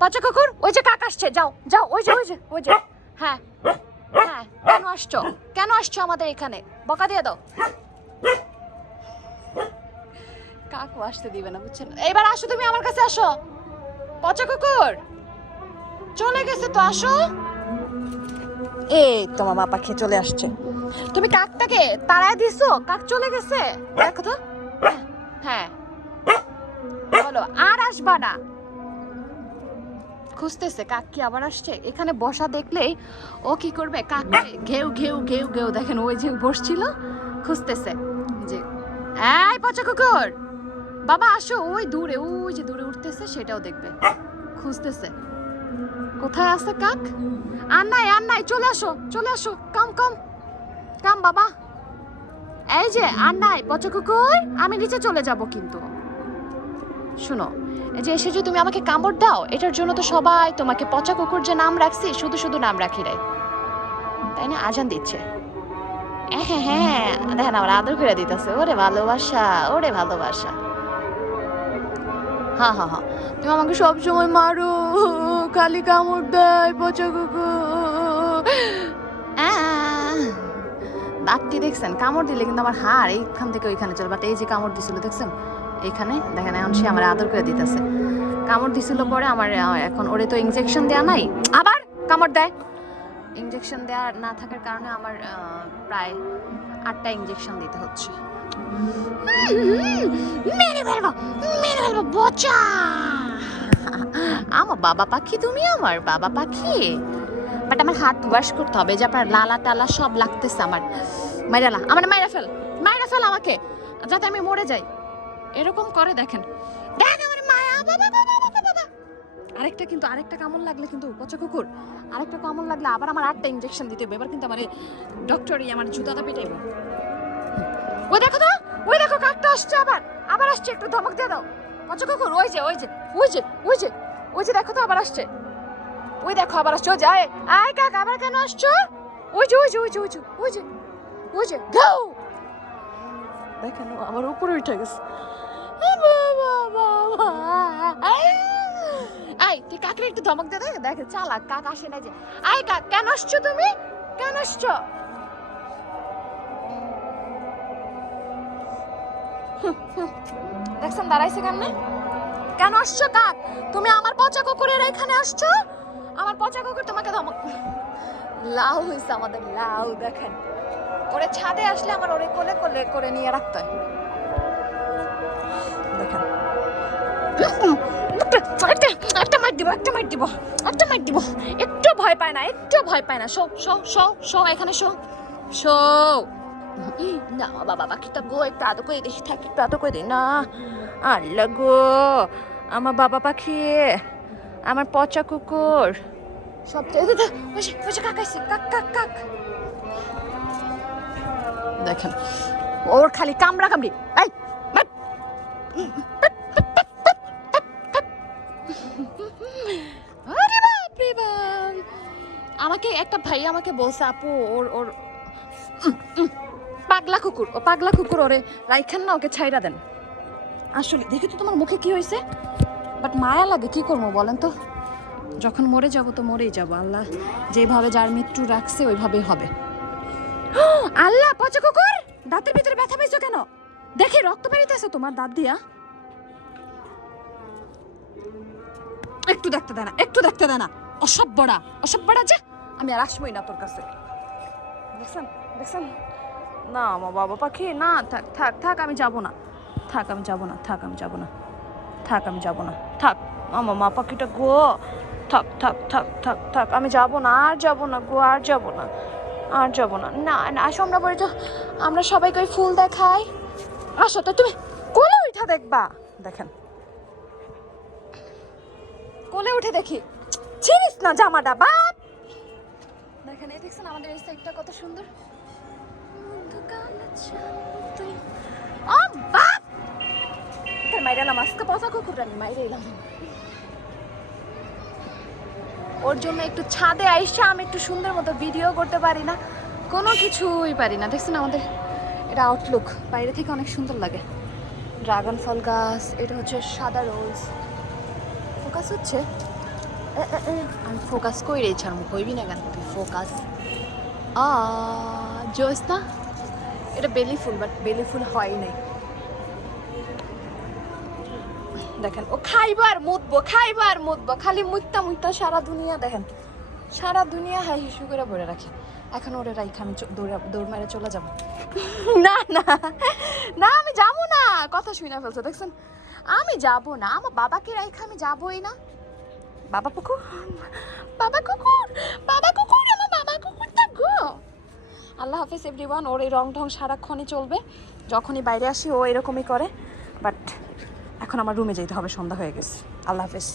পচা কুকুর, ওই যে কাক আসছে, যাও যাও, ওই যে ওই যে ওই যে। হ্যাঁ হ্যাঁ, কেন আসছো আমাদের এখানে? বকা দিয়ে দাও। কাকু আসতে দিবে না, বুঝছেন? এইবার আসো, তুমি আমার কাছে আসো। পচা কুকুর চলে গেছে তো, আসো। এই তোমার মা পাখি চলে আসছে। তুমি কাকটাকে তাড়ায় দিছো, কাক চলে গেছে, দেখো তো। হ্যাঁ বলো, আর আসবা না। খুঁজতেছে কাক কি আবার আসছে। এখানে বসা দেখলেই ও কি করবে, কাক ঘেউ ঘেউ ঘেউ ঘেউ, দেখেন ওই যে বসছিল, খুঁজতেছে যে এই পচা কুকুর বাবা আসো। ওই দূরে, ওই যে দূরে উঠতেছে, সেটাও দেখবে, খুঁজতেছে কোথায় আছে কাক। আর নাই, চলে আসো চলে আসো, কাম কাম কাম বাবা। এই যে আর নাই পচা কুকুর, আমি নিচে চলে যাব কিন্তু। শুনো, এই যে এসে যে তুমি আমাকে কামড় দাও, এটার জন্য তো সবাই তোমাকে পচা কুকুর যে নাম রাখছি, শুধু শুধু নাম রাখি রে, তাই না? আজান দিচ্ছে। হ্যাঁ হ্যাঁ, দেখেন আমার আদর করে দিতেছে। ওরে ভালোবাসা, ওরে ভালোবাসা। হ্যাঁ হ্যাঁ হ্যাঁ, তুমি আমাকে সবসময় মারো, খালি কামড় দেয় পচা কুকুর। দাঁতটি দেখছেন? কামড় দিলে কিন্তু আমার হাড় এইখান থেকে ওইখানে চলে, বাট এই যে কামড় দিছিল দেখছেন এইখানে, দেখেন এখন সে আমার আদর করে দিতেছে। কামড় দিছিল পরে আমার, এখন ওরে তো ইনজেকশন দেয়া নাই, আবার কামড় দেয়। ইনজেকশন দেয়া না থাকার কারণে আমার প্রায় 8টা ইনজেকশন দিতে হচ্ছে। মেরে ফেলবো বচা। আমার বাবা পাখি, তুমি আমার বাবা পাখি। বাট আমার হাত ওয়াশ করতে হবে, যে আপনার লালা টালা সব লাগতেছে আমার। মাইরালা আমার, মাইরা ফেল আমাকে, যাতে আমি মরে যাই। এরকম করে, দেখেন দেখ আমার মায়া। বাবা বাবা, আরেকটা কামড় লাগলে কিন্তু পচা কুকুর, আরেকটা কামড় লাগলে আবার আমার 8টা ইনজেকশন দিতে হবে। এবার কিন্তু আমার ডক্টরই আমার জুতাটা পেটাইব। ওই দেখো তো, ওই দেখো কাকটা আসছে, আবার আসছে, একটু ধমক দিয়ে দাও পচা কুকুর। ওই যে ওই যে ওই যে ওই যে ওই যে, দেখো তো আবার আসছে, ওই দেখো আবার আসছে। ওই যায়, আয় কাক আবার কেন আসছো? ওই যে ওই যে ওই যে ওই যে ওই যে ওই যে গাও, দেখেন আমার উপরে উঠে গেছে। আয় তুই কাকরে একটু ধমক দে, দেখে চালাক কাক আসে না যে। আয় কাক, কেন আসছো তুমি, কেন আসছো? দেখছেন দাঁড়াইছে কেন আসছো কাক? তুমি আমার পচা কুকুরের এখানে আসছো, আমার পচা কুকুর তোমাকে ধমক। লাউ হইছে আমাদের, লাউ দেখেন। ওরে ছাদে আসলে আমার ওরে কোলে কোলে করে নিয়ে রাখতে হয়, দেখেন। একটা মার দিব, একটু ভয় পায় না, শো এখানে, শো। না বাবা পাখিটা গো, একটু আদর করে দেখি, থাকি একটু আদর করে দিই না। আল্লাহ গো, আমার বাবা পাখি, আমার পচা কুকুর সব। কাক আসছে, কাক দেখেন, ওর খালি কামড়া কামড়ি। এই আরে বাপ রে বাপ, আমাকে একটা ভাই আমাকে বলছে, আপু ওর পাগলা কুকুর, ওরে রাইখান না, ওকে ছাইরা দেন। আসলে দেখি তো তোমার মুখে কি হয়েছে, বাট মায়া লাগে, কি করবো বলেন তো? যখন মরে যাব তো মরেই যাব, আল্লাহ যেভাবে যার মৃত্যু রাখছে ওইভাবেই হবে। আল্লাহ, পচা কুকুর দাঁতের ভিতরে ব্যথা পাইছো কেন? দেখি রক্ত বেরিতেছে তোমার দাঁত দিয়া। একটু দেখতে দেয় না, অসভ্যরা যে। আমি আর আসবোই না তোর কাছে। দেখছেন না আমার বাবা পাখি, না থাক আমি যাব না, আমার মা পাখিটা গো, থাক আমি যাব না, আর যাব না। না আসো, আমরা বলে তো, আমরা সবাইকে ওই ফুল দেখাই। আসো তো, তুমি কোলে উঠা দেখবা, দেখেন কোলে উঠে দেখি, ছিড়িস না জামাটা বাপ। দেখেন এই দেখছেন আমাদের এই সাইডটা কত সুন্দর। ও বাপ, মাইরা এলাম আজকে পচা কুকুরটা, আমি মাইরে এলাম। ওর জন্য একটু ছাদে আইসা আমি একটু সুন্দর মতো ভিডিও করতে পারি না, কোনো কিছুই পারি না। দেখছেন আমাদের এটা আউটলুক বাইরে থেকে অনেক সুন্দর লাগে। ড্রাগন ফল গাছ, এটা হচ্ছে সাদা রোজ, ফোকাস হচ্ছে। আমি ফোকাস কই রে ছাড়মু কইবি না কেন তুই ফোকাস জোস না এটা বেলি ফুল বাট বেলি ফুল হয় নাই দেখেন ও খাইবো আর মুতবো খালি মুততা মুততা সারা দুনিয়া দেখেন সারা দুনিয়া হাই হিসু করে ভরে রাখি এখন ওরে রাইখা আমি দৌড় মেরে চলে যাবো না না না আমি যাবো না কথা শুনে ফেলছো দেখছেন আমি যাবো না আমার বাবাকে রাইখা আমি যাবোই না বাবা কুকুর বাবা কুকুর বাবা কুকুর আমার বাবা কুকুর থাকবো আল্লাহ হাফেজ এভরিওয়ান ওর এই রং ঢং সারাক্ষণই চলবে যখনই বাইরে আসি ও এরকমই করে বাট এখন আমার রুমে যেতে হবে সন্ধ্যা হয়ে গেছে আল্লাহ হাফেজ